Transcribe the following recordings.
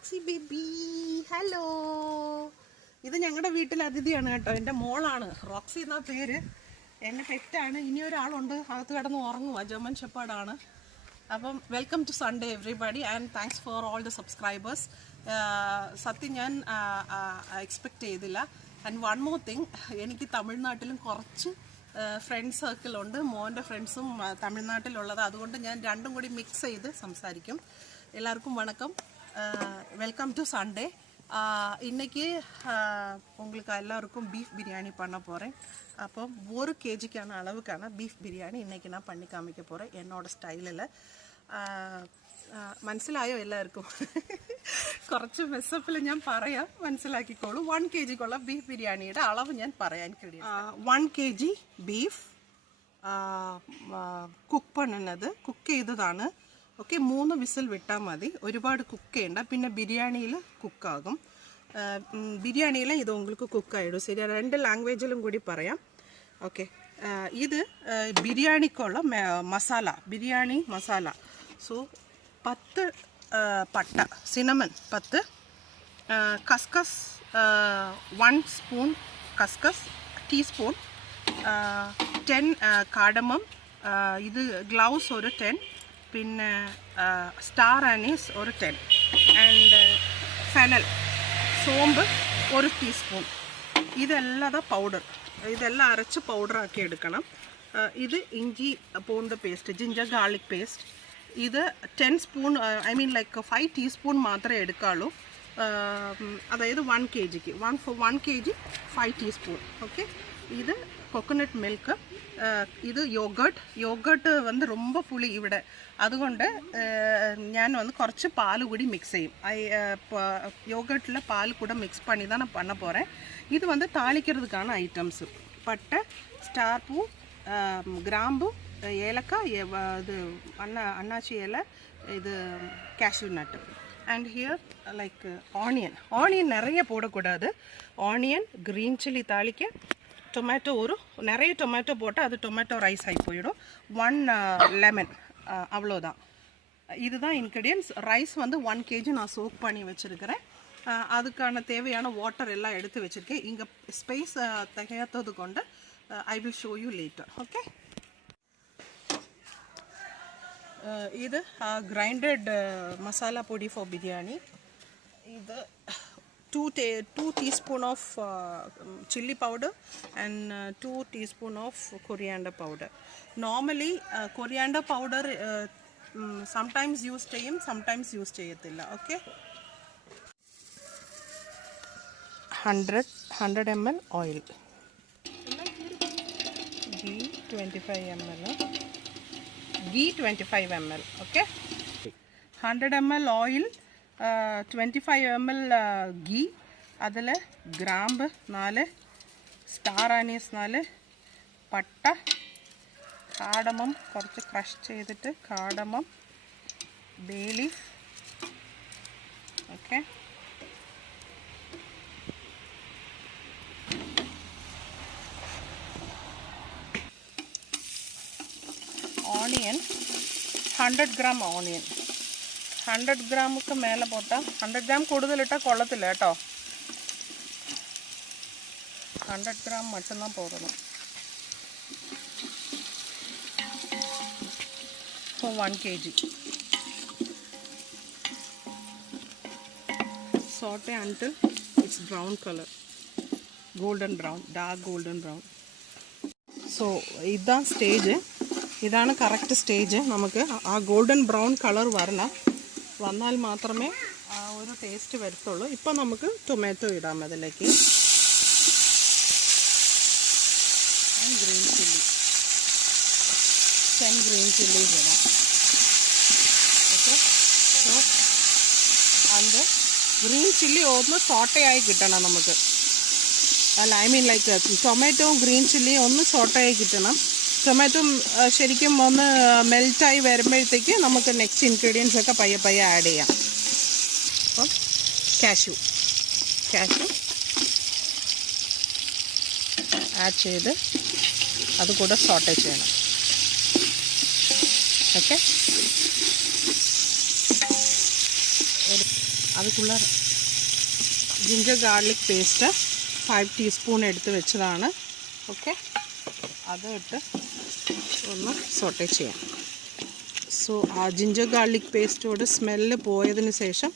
റോക്സി baby, hello. ഇത് ഞങ്ങളുടെ വീട്ടിൽ അതിഥിയാണ് കേട്ടോ. എൻ്റെ മോളാണ്, റോക്സി എന്നാ പേര്. എൻ്റെ പെറ്റാണ്. ഇനി ഒരാളുണ്ട്, അകത്ത് കിടന്ന് ഉറങ്ങുക, ജർമ്മൻ ഷെപ്പേർഡാണ്. അപ്പം welcome to Sunday everybody and thanks for all the subscribers. സത്യം ഞാൻ എക്സ്പെക്റ്റ് ചെയ്തില്ല. ആൻഡ് വൺ മോർ തിങ്, എനിക്ക് തമിഴ്നാട്ടിലും കുറച്ച് ഫ്രണ്ട് സർക്കിളുണ്ട്. മോൻ്റെ ഫ്രണ്ട്സും തമിഴ്നാട്ടിലുള്ളത്. അതുകൊണ്ട് ഞാൻ രണ്ടും കൂടി മിക്സ് ചെയ്ത് സംസാരിക്കും. எல்லாருக்கும் வணக்கம், வெல்கம் டு சண்டே. இன்றைக்கி உங்களுக்கு எல்லாருக்கும் பீஃப் பிரியாணி பண்ண போகிறேன். அப்போ 1 kgக்கான அளவுக்கான பீஃப் பிரியாணி இன்றைக்கி நான் பண்ணி காமிக்க போகிறேன் என்னோடய ஸ்டைலில். മനസ്സിലായോ എല്ലാവർക്കും? കുറച്ച് മെസ്സപ്പിൽ ഞാൻ പറയാം, മനസ്സിലാക്കിക്കോളൂ. 1 kgക്കുള്ള ബീഫ് ബിരിയാണിയുടെ അളവ് ഞാൻ പറയാൻ കഴിയും. 1 kg ബീഫ് കുക്ക് പണ്ണുന്നത്, കുക്ക് ചെയ്തതാണ്. ഓക്കെ, 3 വിസിൽ വിട്ടാൽ മതി, ഒരുപാട് കുക്ക് ചെയ്യണ്ട. പിന്നെ ബിരിയാണിയിൽ കുക്കാകും. ബിരിയാണിയിൽ ഇത് உங்களுக்கு കുക്കായിടും. ശരി, 2 ലാംഗ്വേജിലും കൂടി പറയാം. ഓക്കെ, ഇത് ബിരിയാണിക്കുള്ള മസാല, ബിരിയാണി മസാല. സോ 10 പട്ട, സിനമൺ 10, കസ്കസ് 1 സ്പൂൺ കസ്കസ്, ടീസ്പൂൺ 10 കാഡമം, ഇത് ഗ്ലൗസ് ഒരു 10, പിന്നെ സ്റ്റാർ ആനീസ് ഒരു 10, ആൻഡ് ഫെനൽ സോമ്പ് 1 ടീസ്പൂൺ. ഇതെല്ലാം പൗഡർ, ഇതെല്ലാം അരച്ച് പൗഡറാക്കി എടുക്കണം. ഇത് ഇഞ്ചി പൂണ്ട് പേസ്റ്റ്, ജിഞ്ചർ ഗാർലിക് പേസ്റ്റ്. ഇത് 10 spoon, I mean like 5 teaspoon മാത്രമേ എടുക്കാവുള്ളൂ. അതായത് 1 kgക്ക് 1 kg 5 ടീസ്പൂൺ. ഓക്കെ, ഇത് കോക്കനട്ട് മിൽക്ക്, ഇത് യോഗട്ട് വന്ന് ரொம்ப പുളി ഇവിടെ, അതുകൊണ്ട് ഞാൻ കുറച്ച് പാൽ കൂടി മിക്സ് ചെയ്യും. യോഗട്ടിൽ പാൽ കൂടെ മിക്സ് பண்ணி தான் நான் பண்ண போகிறேன். இது தாளிக்கிறதுக்கான ஐட்டம்ஸு பட்டை, ஸ்டார் பூ, கிராம்பு, ஏலக்காய், இது அன்னாச்சி இலை, இது கேஷ்யூ நட்டு. அண்ட் ஹியர் லைக் ஆனியன் நிறைய போடக்கூடாது. ஆனியன், க்ரீன் சில்லி தாளிக்க, டொமேட்டோ நிறைய டொமேட்டோ போட்டால் அது டொமேட்டோ ரைஸ் ஆகி போயிடும். 1 லெமன், அவ்வளோதான். இதுதான் இன்க்ரீடியன்ஸ். ரைஸ் 1 kg நான் சோக் பண்ணி வச்சுருக்கிறேன். அதுக்கான தேவையான வாட்டர் எல்லாம் எடுத்து வச்சுருக்கேன். இங்கே ஸ்பேஸ் திகையாத்தது கொண்டு I will show you later. Okay, இது கிரைண்டட் மசாலா பொடி ஃபார் பிரியாணி. இது 2 teaspoon of chili powder and 2 teaspoon of coriander powder. Normally coriander powder sometimes use ചെയ്യും, sometimes use ചെയ്യത്തില്ല. Okay, 100 ml oil, ghee 25 ml. Okay, 100 ml oil, 25 ml ghee. അതിൽ ഗ്രാമ്പ് 4, star Annie's 4, പട്ട, കാടമം കുറച്ച് crush ചെയ്തിട്ട്, cardamom, bay leaf. Okay, onion 100 gram onion. 100 ഗ്രാമൊക്കെ മേലെ പോട്ടാൽ, 100 gram കൂടുതലിട്ടാൽ കൊള്ളത്തില്ല കേട്ടോ. 100 gram மட்டும்தான் போடணும். for 1 kg. Saute until it's brown color, golden brown, dark golden brown. So ഇതാണ് സ്റ്റേജ്, ഇതാണ് കറക്റ്റ് സ്റ്റേജ്. നമുക്ക് ആ ഗോൾഡൻ ബ്രൗൺ കളർ വന്നാൽ മാത്രമേ ആ ഒരു ടേസ്റ്റ് വരത്തുള്ളൂ. ഇപ്പോൾ നമുക്ക് ടൊമാറ്റോ ഇടാം അതിലേക്ക്, ഗ്രീൻ ചില്ലി 10 ഗ്രീൻ ചില്ലീസ് ഇടാം. ഓക്കെ, സോ അത് ഗ്രീൻ ചില്ലി ഒന്ന് സോട്ടയായി കിട്ടണം നമുക്ക്. അല്ല, ഐ മീൻ ലൈക്ക് ടൊമാറ്റോയും ഗ്രീൻ ചില്ലിയും ഒന്ന് സോട്ടയായി കിട്ടണം. ടൊമാറ്റോ ശരിക്കും ഒന്ന് മെൽറ്റായി വരുമ്പോഴത്തേക്ക് നമുക്ക് നെക്സ്റ്റ് ഇൻഗ്രീഡിയൻസ് ഒക്കെ പയ്യെ ആഡ് ചെയ്യാം. അപ്പം കാഷ്യൂ ആഡ് ചെയ്ത് അതുകൂടെ സോട്ടേ ചെയ്യണം. ഓക്കെ, അതുക്കുള്ള ജിഞ്ചർ ഗാർലിക് പേസ്റ്റ് 5 ടീസ്പൂൺ എടുത്ത് വെച്ചതാണ്. ഓക്കെ, അത് ഇട്ട് ഒന്ന് സോട്ടേ ചെയ്യാം. സോ ആ ജിഞ്ചർ ഗാർലിക് പേസ്റ്റോട് സ്മെല്ല് പോയതിന് ശേഷം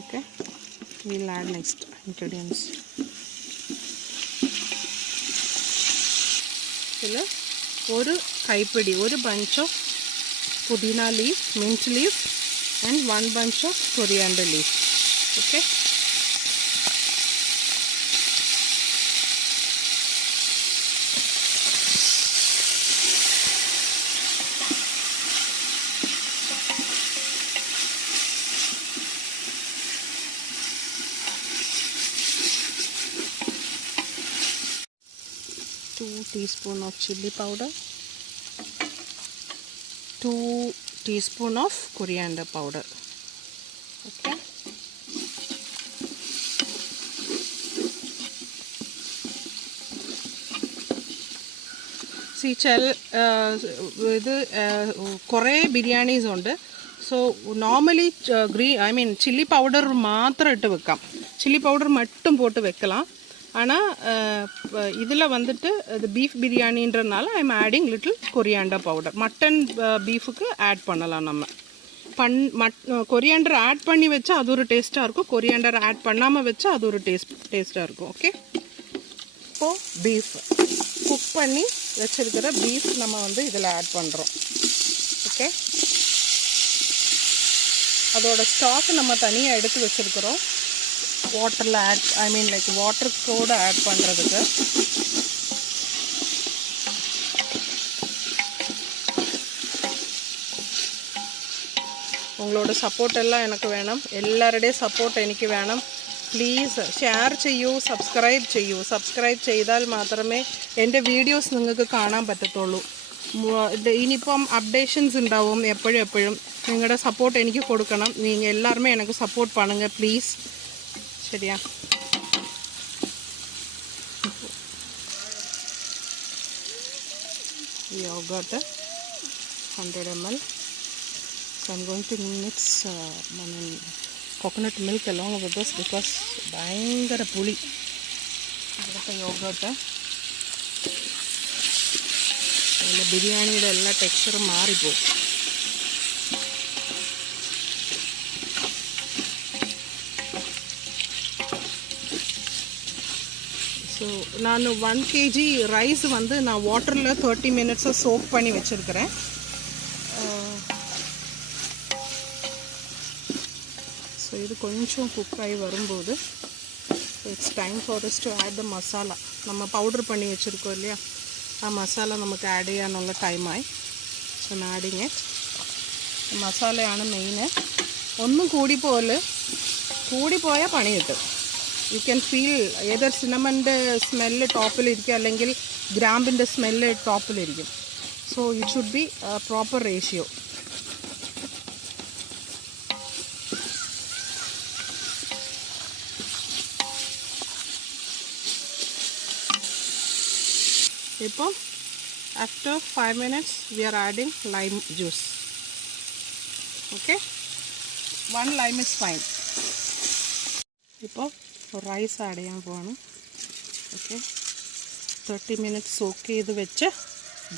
okay will add next ingredients. ഇതിൽ ഒരു കൈപ്പിടി, ഒരു ബഞ്ച് ഓഫ് പുതിന leaf, mint leaf and 1 bunch of coriander leaf. Okay. Two teaspoons of chili powder, 2 teaspoons of coriander powder. Okay. See, ഇത് കുറേ ബിരിയാണീസ് ഉണ്ട്. സോ നോർമലി ചില്ലി പൗഡർ മാത്രം ഇട്ട് വെക്കാം, ചില്ലി പൗഡർ மட்டும் போட்டு வைக்கலாம். ஆனால் இதில் வந்துட்டு இது பீஃப் பிரியாணின்றதுனால I am adding little coriander powder. Mutton பீஃபுக்கு ஆட் பண்ணலாம் நம்ம. கொரியாண்டர் ஆட் பண்ணி வச்சா அது ஒரு டேஸ்ட்டாக இருக்கும், கொரியாண்டர் ஆட் பண்ணாமல் வச்சா அது ஒரு டேஸ்ட்டாக இருக்கும். ஓகே, இப்போது பீஃப் குக் பண்ணி வச்சுருக்கிற பீஃப் நம்ம வந்து இதில் ஆட் பண்ணுறோம். ஓகே, அதோட ஸ்டாக் நம்ம தனியாக எடுத்து வச்சுருக்கிறோம். வாட்டரில் லைக் வாட்டர் கூட ஆட் பண்ணுறதுக்கு. உங்களோட സപ്പോർട്ട് എല്ലാം എനിക്ക് വേണം, എല്ലാവരുടെയും സപ്പോർട്ട് എനിക്ക് വേണം. പ്ലീസ് ഷെയർ ചെയ്യൂ, സബ്സ്ക്രൈബ് ചെയ്യൂ. സബ്സ്ക്രൈബ് ചെയ്താൽ മാത്രമേ എൻ്റെ വീഡിയോസ് നിങ്ങൾക്ക് കാണാൻ പറ്റത്തുള്ളൂ. ഇനിയിപ്പം അപ്ഡേഷൻസ് ഉണ്ടാവും എപ്പോഴും. നിങ്ങളുടെ സപ്പോർട്ട് എനിക്ക് കൊടുക്കണം. നിങ്ങൾ എല്ലാവരുമേ എനിക്ക് സപ്പോർട്ട് பண்ணுங்க പ്ലീസ്. ശരിയാ? yogurt 100 ml. So I'm going to mix coconut milk along with this because ഭയങ്കര പുളി. അതൊക്കെ യോഗട്ട് അതിൽ ബിരിയാണിയുടെ എല്ലാ ടെക്സ്ചറും മാറിപ്പോകും. ஸோ நான் 1 kg ரைஸ் வந்து நான் வாட்டரில் 30 minutes சோக் பண்ணி வச்சுருக்கிறேன். ஸோ இது கொஞ்சம் குக் ஆகி வரும்போது it's time for us to add the masala. நம்ம பவுடர் பண்ணி வச்சுருக்கோம் இல்லையா, ആ മസാല നമുക്ക് ആഡ് ചെയ്യാനുള്ള ടൈമായി. So adding it. മസാലയാണ് മെയിന്. ഒന്നും കൂടിപ്പോയാൽ പണി കിട്ടും. യു ക്യാൻ ഫീൽ ഏതൊരു സിനമൻ്റെ സ്മെല്ല് ടോപ്പിലിരിക്കും, അല്ലെങ്കിൽ ഗ്രാമ്പിൻ്റെ സ്മെല്ല് ടോപ്പിലിരിക്കും. So it should be proper ratio. ഇപ്പോൾ after 5 minutes we are adding lime juice. Okay, 1 lime is fine. ഇപ്പോൾ റൈസ് ആഡ് ചെയ്യാൻ പോവാണ്. ഓക്കെ, 30 minutes സോക്ക് ചെയ്ത് വെച്ച്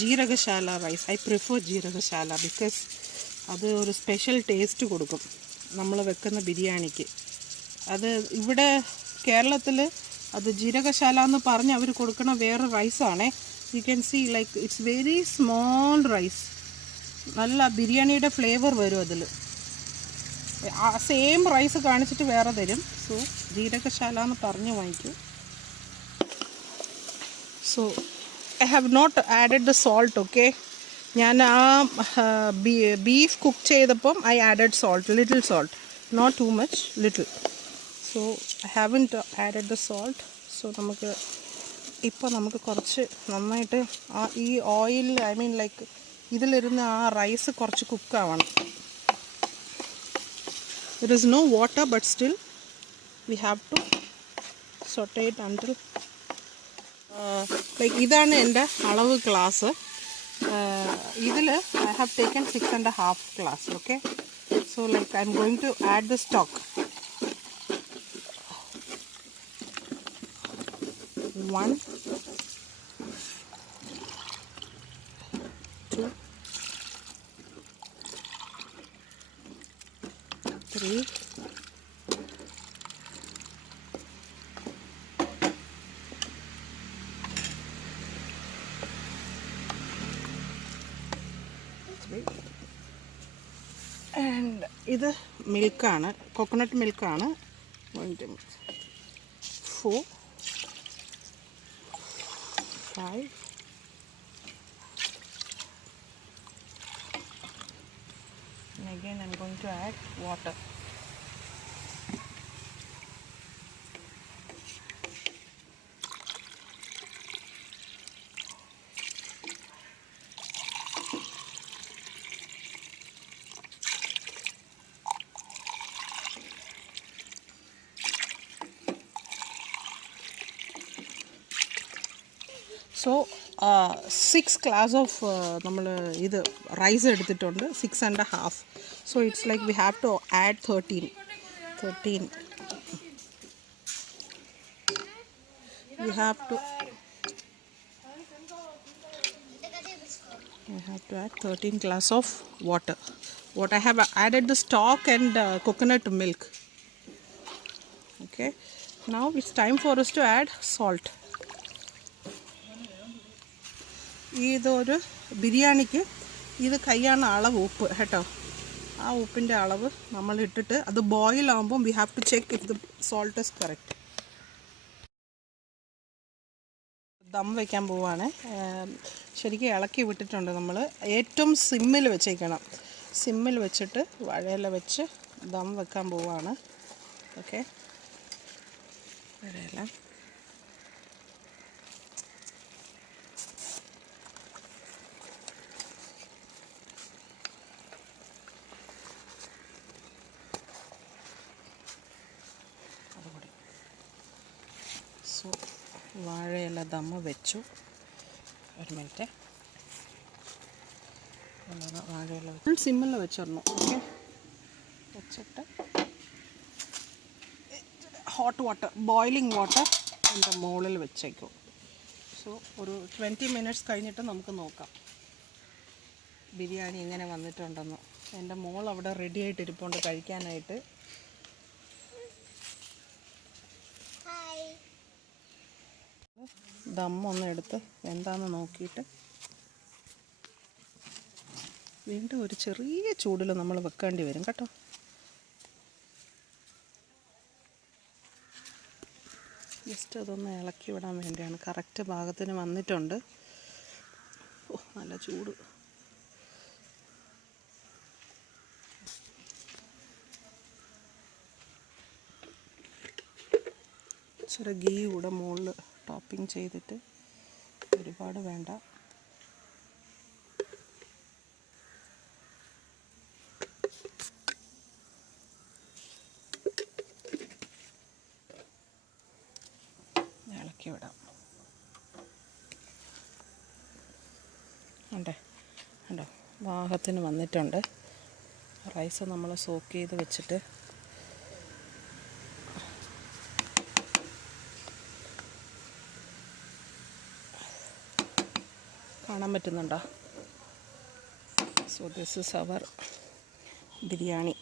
ജീരകശാല റൈസ്. ഐ പ്രിഫർ ജീരകശാല ബിക്കോസ് അത് ഒരു സ്പെഷ്യൽ ടേസ്റ്റ് കൊടുക്കും നമ്മൾ വെക്കുന്ന ബിരിയാണിക്ക്. അത് ഇവിടെ കേരളത്തിൽ അത് ജീരകശാല എന്ന് പറഞ്ഞ് അവർ കൊടുക്കുന്ന വേറെ റൈസാണേ. You can see like it's very small rice. നല്ല ബിരിയാണിയുടെ ഫ്ലേവർ വരും അതിൽ. ആ സെയിം റൈസ് കാണിച്ചിട്ട് വേറെ തരും. സോ ജീരകശാല എന്ന് പറഞ്ഞ് വാങ്ങിക്കും. So I have not added the salt. Okay, ഞാൻ ആ ബീഫ് കുക്ക് ചെയ്തപ്പം I added salt, little salt, not too much, little. So I haven't added the salt. So ഇപ്പോൾ നമുക്ക് കുറച്ച് നന്നായിട്ട് ഈ ഓയിൽ ലൈക്ക് ഇതിലിരുന്ന് ആ റൈസ് കുറച്ച് കുക്കാവണം. There is no water but still we have to saute it until like ഇതാണ് എൻ്റെ അളവ് ഗ്ലാസ്. ഇതിൽ I have taken 6.5 glass. Okay, So like I'm going to add the stock. 1, 2, 3, 3. And ഇത് മിൽക്കാണ്, coconut മിൽക്കാണ്. 4, 5, and again I'm going to add water. So 6 glass of നമ്മൾ ഇത് rice എടുത്തിട്ടുണ്ട്, 6.5. So it's like we have to add 13. We have to add 13 glass of water. What I have added the stock and coconut milk. Okay, now it's time for us to add salt. ഇതൊരു ബിരിയാണിക്ക് ഇത് കൈയാണ് അളവ് ഉപ്പ് കേട്ടോ. ആ ഉപ്പിൻ്റെ അളവ് നമ്മൾ ഇട്ടിട്ട് അത് ബോയിൽ ആകുമ്പം we have to check if the salt is correct. ദം വയ്ക്കാൻ പോവാണ്. ശരിക്കും ഇളക്കി വിട്ടിട്ടുണ്ട് നമ്മൾ. ഏറ്റവും സിമ്മിൽ വെച്ചേക്കണം. സിമ്മിൽ വെച്ചിട്ട് വാഴയില വെച്ച് ദം വെക്കാൻ പോവാണ്. ഓക്കെ, വാഴയില വാഴയില ദമ്മ് വെച്ചു. ഒരു മിനിറ്റ്, വാഴയില ഫുൾ സിമ്മിൽ വെച്ചിരുന്നു. ഓക്കെ, വെച്ചിട്ട് ഹോട്ട് വാട്ടർ, ബോയിലിംഗ് വാട്ടർ എൻ്റെ മുകളിൽ വെച്ചേക്കും. സോ ഒരു 20 minutes കഴിഞ്ഞിട്ട് നമുക്ക് നോക്കാം ബിരിയാണി എങ്ങനെ വന്നിട്ടുണ്ടെന്ന്. എൻ്റെ മോൾ അവിടെ റെഡി ആയിട്ട് ഇരിപ്പുണ്ട് കഴിക്കാനായിട്ട്. ദമ്മൊന്ന് എടുത്ത് എന്താണെന്ന് നോക്കിയിട്ട് വീണ്ടും ഒരു ചെറിയ ചൂടിൽ നമ്മൾ വെക്കേണ്ടി വരും കേട്ടോ. ജസ്റ്റ് അതൊന്ന് ഇളക്കി വിടാൻ വേണ്ടിയാണ്. കറക്റ്റ് പാകത്തിന് വന്നിട്ടുണ്ട്. ഓ, നല്ല ചൂട്. ഇച്ചിരി ഗീ കൂടെ മുകളിൽ ടോപ്പിംഗ് ചെയ്തിട്ട്, ഒരുപാട് വേണ്ട. ഇളക്കി വിടാം. ഉണ്ടോ പാകത്തിന് വന്നിട്ടുണ്ട്. റൈസ് നമ്മൾ സോക്ക് ചെയ്ത് വെച്ചിട്ട് കാണാൻ പറ്റുന്നുണ്ടോ? So this is our biryani.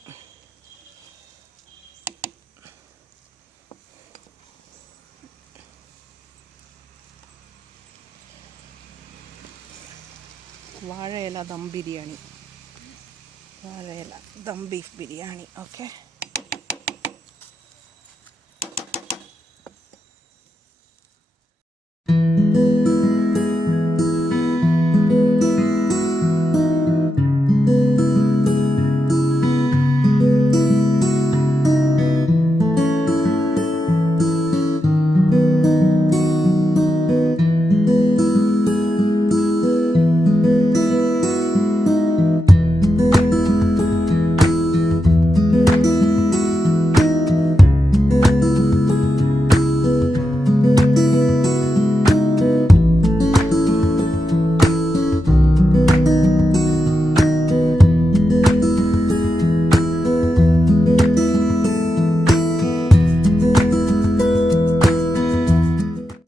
വാഴയില ദം ബിരിയാണി, വാഴയില ദം ബീഫ് ബിരിയാണി. ഓക്കെ.